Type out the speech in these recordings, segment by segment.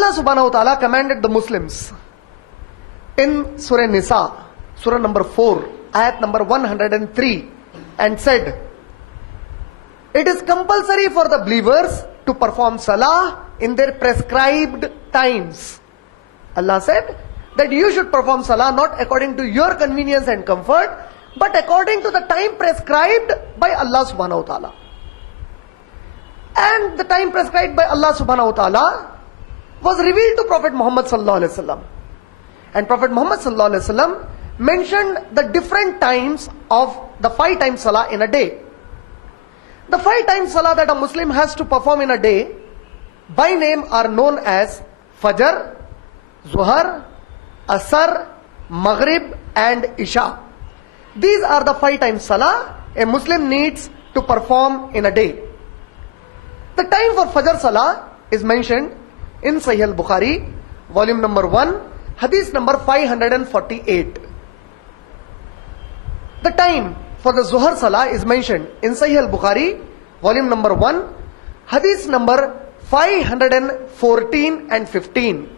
Allah subhanahu wa ta'ala commanded the Muslims in Surah Nisa, Surah number 4, ayat number 103, and said, it is compulsory for the believers to perform salah in their prescribed times. Allah said that you should perform salah not according to your convenience and comfort, but according to the time prescribed by Allah subhanahu wa ta'ala. And the time prescribed by Allah subhanahu wa ta'ala was revealed to Prophet Muhammad sallallahu alaihi wasallam. And Prophet Muhammad sallallahu alaihi wasallam mentioned the different times of the 5 times salah in a day. The 5 times salah that a Muslim has to perform in a day by name are known as Fajr, Zuhar, Asr, Maghrib and Isha. These are the 5 times salah a Muslim needs to perform in a day. The time for Fajr salah is mentioned in Sahih al-Bukhari, volume number 1, hadith number 548. The time for the Zuhar salah is mentioned in Sahih al-Bukhari, volume number 1, hadith number 514 and 15.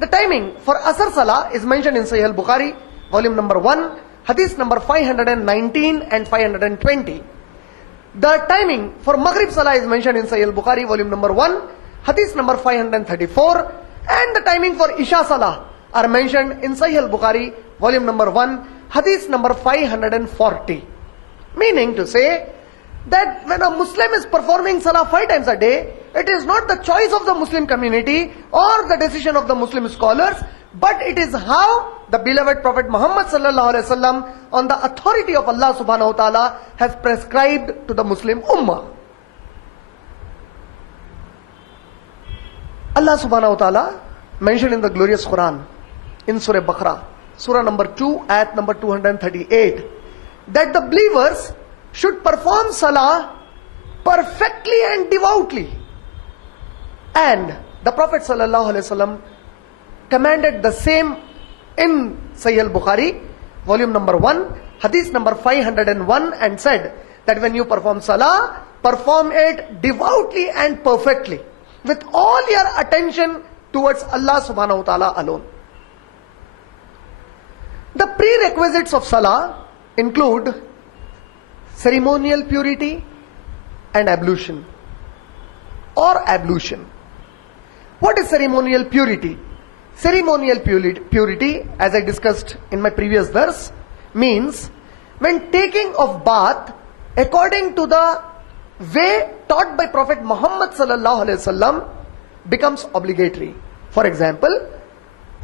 The timing for Asr salah is mentioned in Sahih al-Bukhari, volume number 1, hadith number 519 and 520. The timing for Maghrib salah is mentioned in Sahih al-Bukhari, volume number 1, hadith number 534, and the timing for Isha salah are mentioned in Sahih al-Bukhari, volume number 1, hadith number 540. Meaning to say that when a Muslim is performing salah 5 times a day, it is not the choice of the Muslim community or the decision of the Muslim scholars, but it is how the beloved Prophet Muhammad sallallahu alaihi wasallam, on the authority of Allah subhanahu wa ta'ala, has prescribed to the Muslim ummah. Allah subhanahu wa ta'ala mentioned in the glorious Quran, in Surah Baqarah, Surah number 2, ayat number 238, that the believers should perform salah perfectly and devoutly. And the Prophet sallallahu alaihi wasallam commanded the same in Sahih al-Bukhari, volume number 1, hadith number 501, and said that when you perform salah, perform it devoutly and perfectly, with all your attention towards Allah subhanahu wa ta'ala alone. The prerequisites of salah include ceremonial purity and ablution or ablution. What is ceremonial purity? Ceremonial purity, as I discussed in my previous verse, means when taking of bath according to the way taught by Prophet Muhammad sallallahu alaihi wasallam becomes obligatory. For example,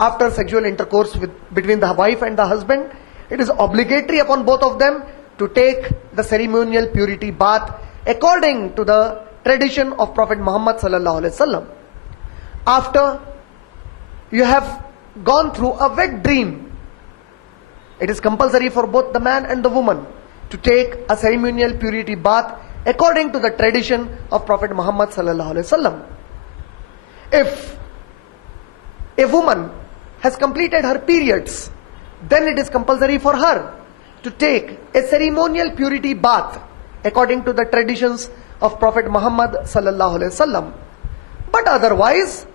after sexual intercourse between the wife and the husband, it is obligatory upon both of them to take the ceremonial purity bath according to the tradition of Prophet Muhammad sallallahu alaihi wasallam. After you have gone through a wet dream, it is compulsory for both the man and the woman to take a ceremonial purity bath according to the tradition of Prophet Muhammad sallallahu alaihi wasallam. If a woman has completed her periods, then it is compulsory for her to take a ceremonial purity bath according to the traditions of Prophet Muhammad sallallahu alaihi wasallam. But otherwise,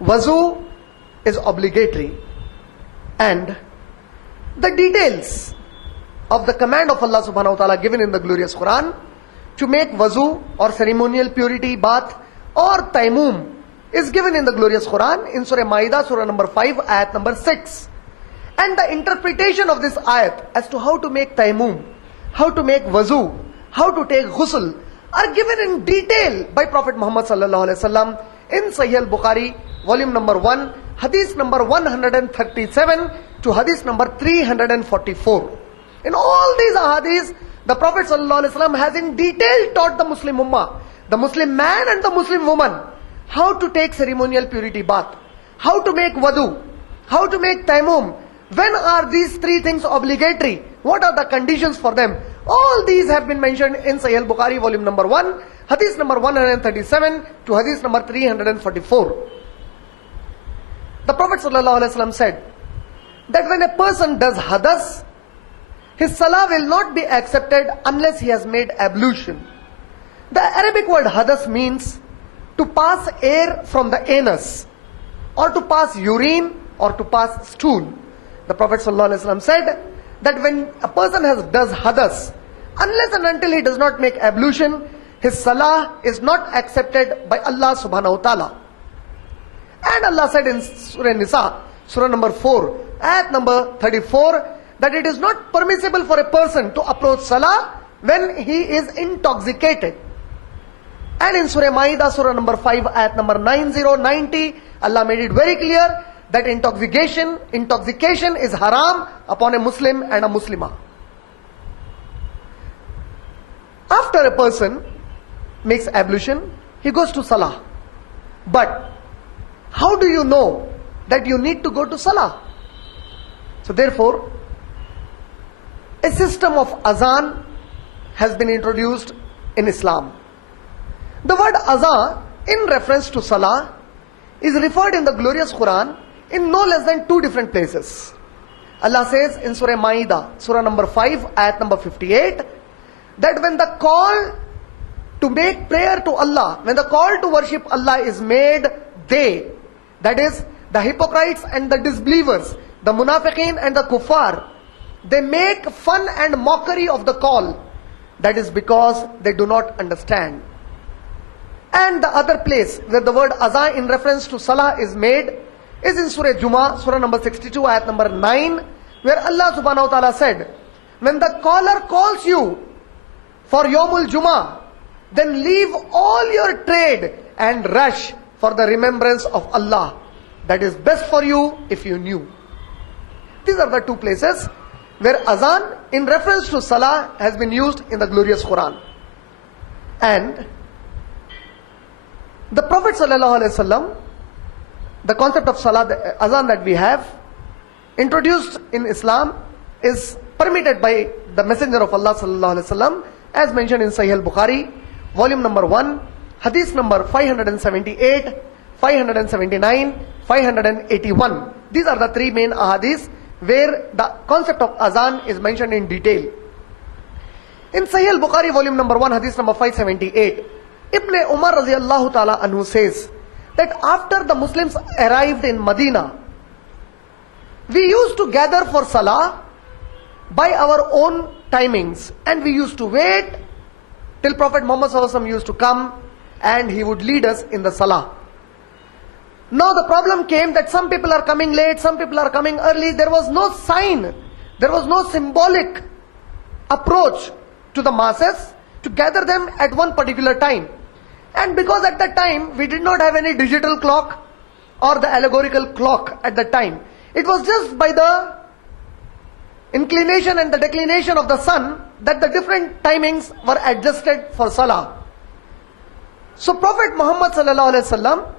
wuzu is obligatory. And the details of the command of Allah subhanahu wa ta'ala given in the glorious Quran to make wuzu or ceremonial purity bath or tayammum is given in the glorious Quran in Surah Ma'idah, Surah number 5, ayat number 6. And the interpretation of this ayat as to how to make tayammum, how to make wuzu, how to take ghusl are given in detail by Prophet Muhammad sallallahu alaihi wasallam in Sahih al-Bukhari, volume number 1, hadith number 137 to hadith number 344. In all these ahadith, the Prophet sallallahu alaihi wasallam has in detail taught the Muslim ummah, the Muslim man and the Muslim woman, how to take ceremonial purity bath, how to make wudu, how to make tayammum, when are these 3 things obligatory, what are the conditions for them. All these have been mentioned in Sahih al-Bukhari, volume number 1, hadith number 137 to hadith number 344. The Prophet ﷺ said that when a person does hadas, his salah will not be accepted unless he has made ablution. The Arabic word hadas means to pass air from the anus, or to pass urine, or to pass stool. The Prophet ﷺ said that when a person does hadas, unless and until he does not make ablution, his salah is not accepted by Allah subhanahu wa ta'ala. And Allah said in Surah Nisa, Surah number 4, ayat number 34, that it is not permissible for a person to approach salah when he is intoxicated. And in Surah Ma'idah, Surah number 5, ayat number 90, Allah made it very clear that intoxication is haram upon a Muslim and a Muslimah. After a person makes ablution, he goes to salah. But how do you know that you need to go to salah? So therefore, a system of azan has been introduced in Islam. The word azan in reference to salah is referred in the glorious Quran in no less than 2 different places. Allah says in Surah Ma'idah, Surah number 5, ayat number 58, that when the call to make prayer to Allah, when the call to worship Allah is made, they, that is the hypocrites and the disbelievers, the munafiqeen and the kuffar, they make fun and mockery of the call. That is because they do not understand. And the other place where the word azan in reference to salah is made is in Surah Jummah, Surah number 62, ayat number 9, where Allah subhanahu wa ta'ala said, when the caller calls you for Yawmul Jummah, then leave all your trade and rush for the remembrance of Allah. That is best for you if you knew. These are the 2 places where azan in reference to salah has been used in the glorious Quran. And the Prophet ﷺ, the concept of salah, the azan that we have introduced in Islam, is permitted by the Messenger of Allah ﷺ, as mentioned in Sahih al-Bukhari, volume number 1, hadith number 578, 579, 581. These are the 3 main ahadiths where the concept of azan is mentioned in detail. In Sahih al-Bukhari, volume number 1, hadith number 578, Ibn Umar radiyallahu ta'ala anhu says that after the Muslims arrived in Medina, we used to gather for salah by our own timings, and we used to wait till Prophet Muhammad sallallahu alaihi wasallam used to come and he would lead us in the salah. Now the problem came that some people are coming late, some people are coming early. There was no sign, there was no symbolic approach to the masses to gather them at one particular time. And because at that time we did not have any digital clock or the allegorical clock at that time, it was just by the inclination and the declination of the sun that the different timings were adjusted for salah. So Prophet Muhammad sallallahu alaihi wasallam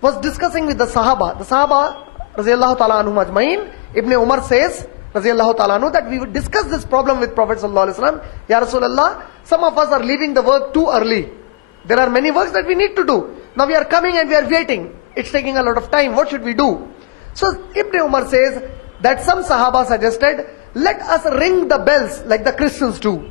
was discussing with the Sahaba. The Sahaba radiyallahu ta'ala anhum ajmain, Ibn Umar says radiyallahu ta'ala anhu, that we would discuss this problem with Prophet sallallahu alaihi wasallam. Ya Rasulullah, some of us are leaving the work too early. There are many works that we need to do. Now we are coming and we are waiting. It's taking a lot of time. What should we do? So Ibn Umar says that some Sahaba suggested, let us ring the bells like the Christians do.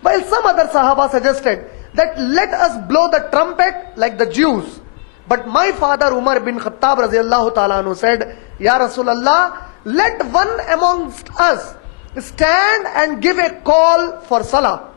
While some other Sahaba suggested that let us blow the trumpet like the Jews. But my father Umar bin Khattab radiyallahu ta'ala anhu said, Ya Rasulullah, let one amongst us stand and give a call for salah.